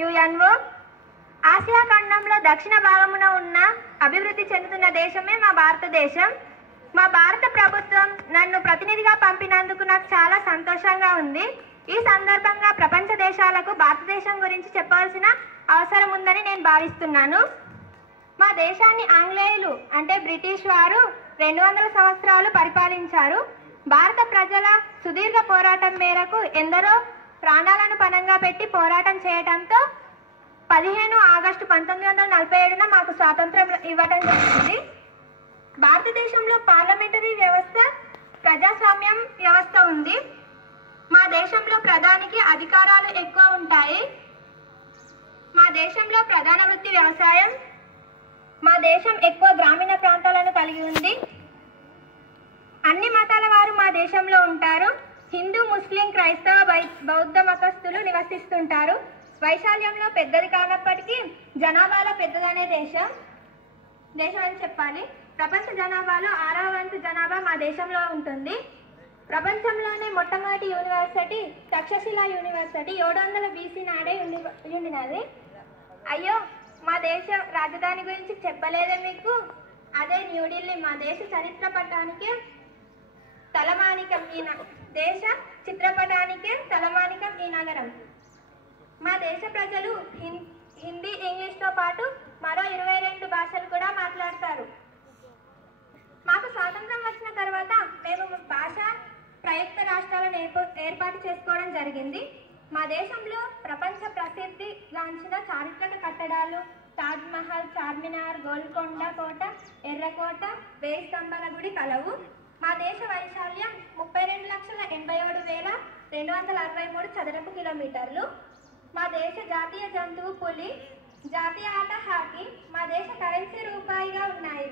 UNO. Asia ఖండంలో దక్షిణ భాగమున ఉన్న అభివృద్ధి చెందుతున్న దేశమే మా భారతదేశం. మా భారత ప్రభుత్వం నన్ను ప్రతినిధిగా పంపినందుకు నాకు చాలా సంతోషంగా ఉంది. ఈ సందర్భంగా ప్రపంచ దేశాలకు భారతదేశం గురించి చెప్పవలసిన అవసరం ఉందని నేను భావిస్తున్నాను. మా దేశాన్ని ఆంగ్లేయులు అంటే బ్రిటిష్ వారు 200 సంవత్సరాలు పరిపాలించారు. భారత ప్రజల సుదీర్ఘ పోరాటం మేరకు ఎందరో ప్రాణాలను పణంగా పెట్టి పోరాటం చేయడంతో 15 ఆగస్టు 1947న మాకు స్వాతంత్రం ఇవ్వటం జరిగింది. భారతదేశంలో పార్లమెంటరీ వ్యవస్థ, ప్రజాస్వామ్యం వ్యవస్థ ఉంది. మా దేశంలో ప్రధానికి అధికారాలు ఎక్కువ ఉంటాయి. మా దేశంలో ప్రధాన వృత్తి వ్యవసాయం. మా దేశం ఎక్కువ గ్రామీణ ప్రాంతాలను కలిగి ఉంది. అన్ని మతాల వారు మా దేశంలో ఉంటారు. హిందూ, ముస్లిం, క్రైస్తవ, బౌద్ధ మతస్థులు నివసిస్తుంటారు. వైశాల్యంలో పెద్దది కానప్పటికీ జనాభాలో పెద్దదనే దేశం అని చెప్పాలి. ప్రపంచ జనాభాలో 6వ వంతు జనాభా మా దేశంలో ఉంటుంది. ప్రపంచంలోనే మొట్టమొదటి యూనివర్సిటీ తక్షశిల యూనివర్సిటీ 700 BC నాడే ఉండినది. అయ్యో, మా దేశ రాజధాని గురించి చెప్పలేదే మీకు. అదే న్యూఢిల్లీ. మా దేశ చరిత్ర పటానికి తలమానికం దేశ చిత్రపటానికి తలమానికం ఈ నగరం. మా దేశ ప్రజలు హిందీ, ఇంగ్లీష్తో పాటు మరో 22 భాషలు కూడా మాట్లాడతారు. మాకు స్వాతంత్రం వచ్చిన తర్వాత మేము భాష ప్రయుక్త రాష్ట్రాలను ఏర్పాటు చేసుకోవడం జరిగింది. మా దేశంలో ప్రపంచ ప్రసిద్ధి గాంచిన చారిత్రక కట్టడాలు తాజ్మహల్, చార్మినార్, గోల్కొండ కోట, ఎర్రకోట, 1000 స్తంభాల గుడి కలవు. మా దేశ వైశాల్యం 32,87,263 చదరపు కిలోమీటర్లు. మా దేశ జాతీయ జంతువు పులి, జాతీయ ఆట హాకీ. మా దేశ కరెన్సీ రూపాయిగా ఉన్నాయి.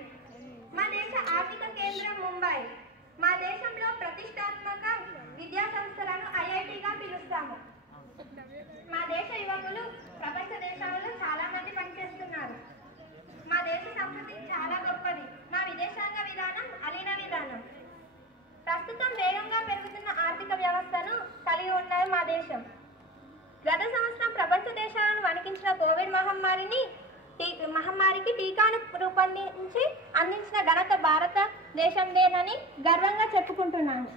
మా దేశ ఆర్థిక కేంద్రం ముంబై. మా దేశంలో ప్రతిష్టాత్మక విద్యా సంస్థలను ఐఐటిగా పిలుస్తాము. మా దేశ యువకులు ప్రపంచ దేశాలలో చాలా మంది పనిచేస్తున్నారు. మా దేశ సంస్కృతి చాలా గొప్పది. మా విదేశాంగ విధానం అలీన విధానం. ప్రస్తుతం వేగంగా పెరుగుతున్న ఆర్థిక వ్యవస్థను కలిగి ఉన్నది మా దేశం. గత సంవత్సరం ప్రపంచ దేశాలను వణికించిన కోవిడ్ మహమ్మారికి టీకాను రూపొందించి అందించిన ఘనత భారతదేశందేనని గర్వంగా చెప్పుకుంటున్నాను.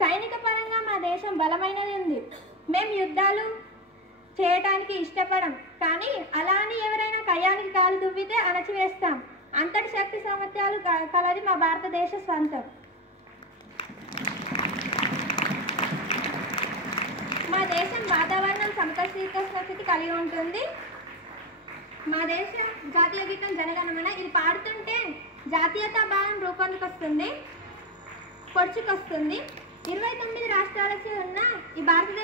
సైనిక పరంగా మా దేశం బలమైనది ఉంది. మేము యుద్ధాలు చేయటానికి ఇష్టపడం, కానీ అలా అని ఎవరైనా కయ్యానికి కాలు దువ్వితే అణచివేస్తాం. అంతటి శక్తి సామర్థ్యాలు కలది మా భారతదేశ స్వంతం. మా దేశం వాతావరణం సమశీతోష్ణ స్థితి కలిగి ఉంటుంది. మా దేశ జాతీయ గీతం జనగణమన. ఇది పాడుతుంటే జాతీయతా భావం రూపొందుకొస్తుంది, పొడుచుకొస్తుంది. 29 రాష్ట్రాలకి ఉన్న ఈ భారతదేశ